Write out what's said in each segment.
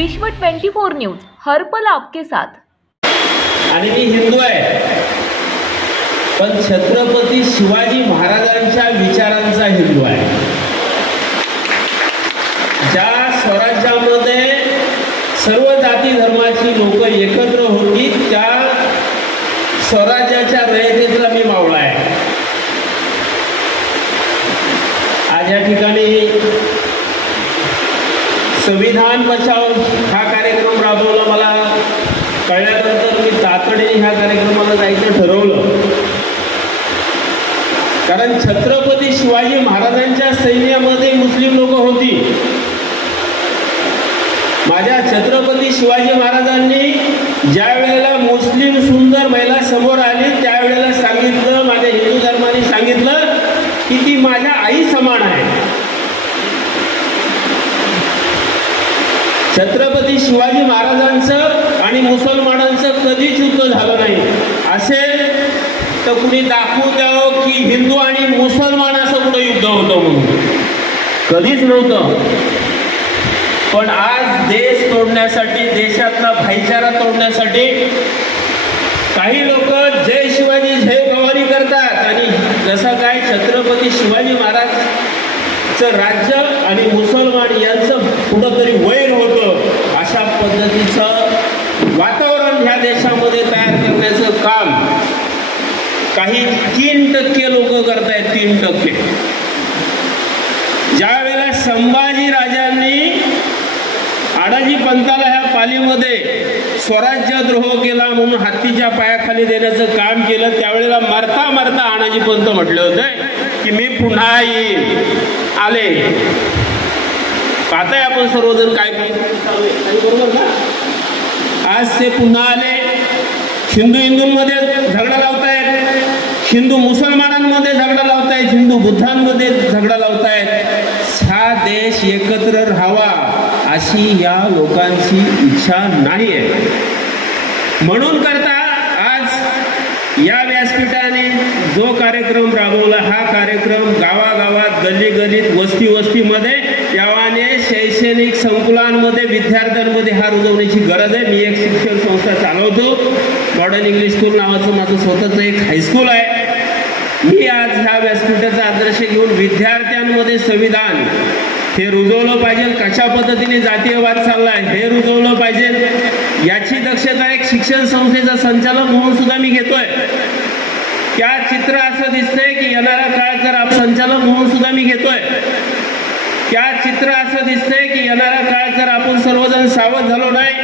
विश्व 24 न्यूज हर पल आपके साथ। आणि मी हिंदू आहे, पण छत्रपती शिवाजी महाराजांच्या विचारांचा हिंदू आहे। ज्या स्वराज्यामध्ये सर्व जाती धर्माची लोक एकत्र होती, त्या स्वराज्याच्या रयतेतला मी मावळा आहे। आज या ठिकाणी संविधान बचाव हा कार्यक्रम राबवला। मला कळल्यानंतर मी तातडीने ह्या कार्यक्रमाला जायचं ठरवलं, कारण छत्रपती शिवाजी महाराजांच्या सैन्यामध्ये मुस्लिम लोक होती। माझ्या छत्रपती शिवाजी महाराजांनी ज्या वेळेला मुस्लिम सुंदर महिला समोर आली, त्यावेळेला सांगितलं, माझ्या हिंदू धर्माने सांगितलं की ती माझ्या आई समान आहे। छत्रपती शिवाजी महाराजांचं आणि मुसलमानांचं कधीच युद्ध झालं नाही। असेल तर कुणी दाखवून द्यावं की हिंदू आणि मुसलमान असं कुठं युद्ध होतं म्हणून, कधीच नव्हतं। पण आज देश तोडण्यासाठी, देशातला भाईचारा तोडण्यासाठी काही लोक जय शिवाजी जय भवानी करतात, आणि जसं काय छत्रपती शिवाजी महाराजचं राज्य आणि मुसलमान यांचं कुठंतरी वैर होतं, अशा पद्धतीचं वातावरण ह्या देशामध्ये तयार करण्याचं काम काही 3% लोक करतायत। 3%। ज्या वेळेला संभाजी राजांनी आडाजी पंताला ह्या पालीमध्ये स्वराज्यद्रोह केला म्हणून हत्तीच्या पायाखाली देण्याचं काम केलं, त्यावेळेला मरता मरता आणाजी पंत म्हटले होते की मी पुन्हा येईल। आले। पाहताय आपण सर्वजण काय बरोबर ना? आज ते पुन्हा आले। हिंदूंमध्ये झगडा लावतायत, हिंदू मुसलमानांमध्ये झगडा लावतायत, हिंदू बुद्धांमध्ये झगडा लावतायत। हा देश एकत्र राहावा अशी या लोकांची इच्छा नाही आहे। म्हणून करता आज या व्यासपीठाने जो कार्यक्रम राबवला, हा कार्यक्रम गावागावात, गल्ली गल्लीत, वस्ती वस्तीमध्ये, यावाने शैक्षणिक संकुलांमध्ये विद्यार्थ्यांमध्ये हा रुजवण्याची गरज आहे। मी एक शिक्षण संस्था चालवतो, मॉडर्न इंग्लिश स्कूल नावाचं माझं स्वतःचं एक हायस्कूल आहे। मी आज ह्या व्यासपीठाचा आदर्श घेऊन विद्यार्थ्यांमध्ये संविधान हे रुजवलं पाहिजे, कशा पद्धतीने जातीयवाद चाललाय हे रुजवलं पाहिजे, याची दक्षता एक शिक्षण संस्थेचा संचालक म्हणून सुद्धा मी घेतोय। त्या चित्र असं दिसतंय की येणारा काळ जर आपण संचालक म्हणून सुद्धा मी घेतोय, त्या चित्र असं दिसतंय की येणारा काळ जर आपण सर्वजण सावध झालो नाही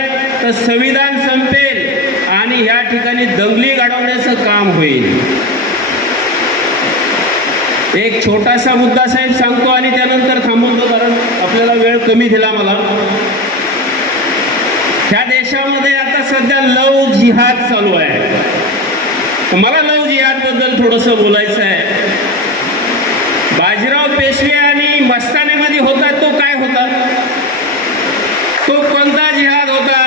तर संविधान संपेल आणि या ठिकाणी दंगली घडवण्याचं काम होईल। एक छोटासा मुद्दा साहेब सांगतो आणि त्यानंतर थांबवतो, कारण आपल्याला वेळ कमी दिला मला। ह्या देशामध्ये आता सध्या लव जिहाद चालू आहे। मला लव जिहाद बद्दल थोडंसं बोलायचं आहे। बाजीराव पेशवे आणि मस्तानीमध्ये होता तो काय होता? तो कोणता जिहाद होता?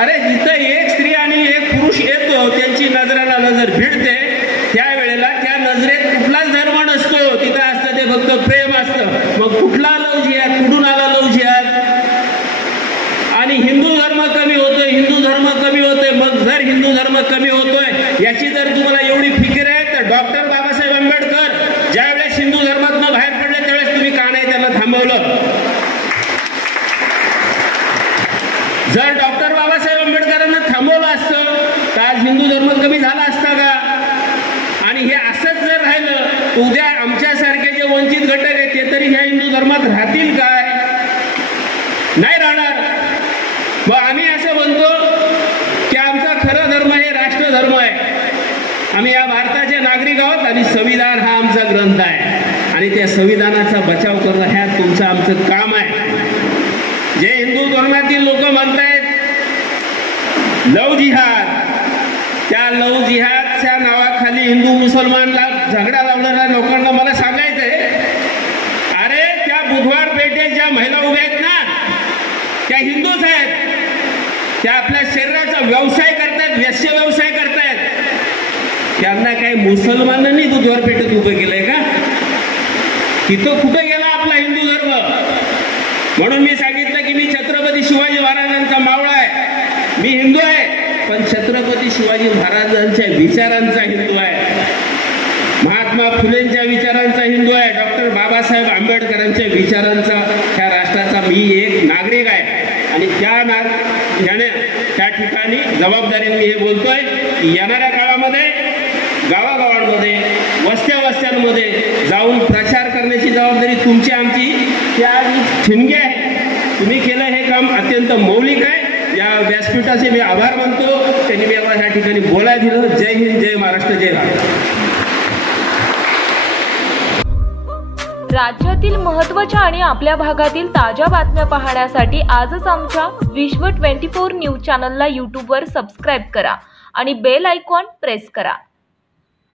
अरे जिथं एक स्त्री आणि एक पुरुष येतो, त्यांची नजरेला नजर भिडते, त्यावेळेला त्या नजरेत कुठलाच धर्म नसतो, तिथं असतं ते फक्त प्रेम असतं। मग कुठला लव जिहाद? कुठून आला लव जिहाद? आणि हिंदू धर्म कमी होतोय, हिंदू धर्म कमी होतोय। मग जर हिंदू धर्म कमी होतोय याची जर तुम्हाला एवढी फिकीर आहे, तर डॉक्टर बाबासाहेब आंबेडकर ज्यावेळेस हिंदू धर्मातून बाहेर पडले त्यावेळेस तुम्ही का नाही त्यांना थांबवलं? जर डॉक्टर बाबासाहेब आंबेडकरांना थांबवलं असतं तर आज हिंदू धर्म कमी झाला असता का? आणि हे असंच जर राहिलं, उद्या आमच्यासारखे जे वंचित घटक आहेत ते तरी ह्या हिंदू धर्मात राहतील काय? नाही राहणार। व आम्ही असं म्हणतो की आमचा खरा धर्म हे राष्ट्रधर्म आहे। आम्ही या भारताचे नागरिक आहोत आणि संविधान हा आमचा ग्रंथ आहे, आणि त्या संविधानाचा बचाव करणं ह्या तुमचं आमचं काम आहे। जे हिंदू धर्मातील लोक म्हणतायत लव जिहाद, त्या लव जिहादच्या नावाखाली हिंदू मुसलमानला झगडा लावणाऱ्या लोकांना मला सांगायचंय, अरे त्या बुधवार पेठेत ज्या महिला उभ्या आहेत ना, त्या हिंदूच आहेत। त्या आपल्या शरीराचा व्यवसाय करतायत, वेश्य व्यवसाय करतायत। त्यांना काही मुसलमानांनी बुधवार पेठेत उभं केलंय का? तिथं कुठं गेला आपला हिंदू धर्म? म्हणून मी सांगितलं की मी मी हिंदू आहे, पण छत्रपती शिवाजी महाराजांच्या विचारांचा हिंदू आहे, महात्मा फुलेंच्या विचारांचा हिंदू आहे, डॉक्टर बाबासाहेब आंबेडकरांच्या विचारांचा ह्या राष्ट्राचा मी एक नागरिक आहे. आणि त्या ठिकाणी जबाबदारीने मी हे बोलतोय की येणाऱ्या काळामध्ये गावागावांमध्ये वस्त्यांमध्ये जाऊन प्रचार करण्याची जबाबदारी तुमची आमची त्या ठिणगी आहे. तुम्ही केलं हे काम अत्यंत मौलिक आहे. या व्यासपीठाचे मी आभार मानतो, त्यांनी मी ह्या ठिकाणी बोलायला दिलं. जय हिंद, जय महाराष्ट्र, जय भारत. राज्यातील महत्त्वाच्या आणि आपल्या भागातील ताज्या बातम्या पाहण्यासाठी आजच आमच्या विश्व 24 न्यूज चॅनलला यूट्यूबवर सबस्क्राईब करा आणि बेल आयकॉन प्रेस करा.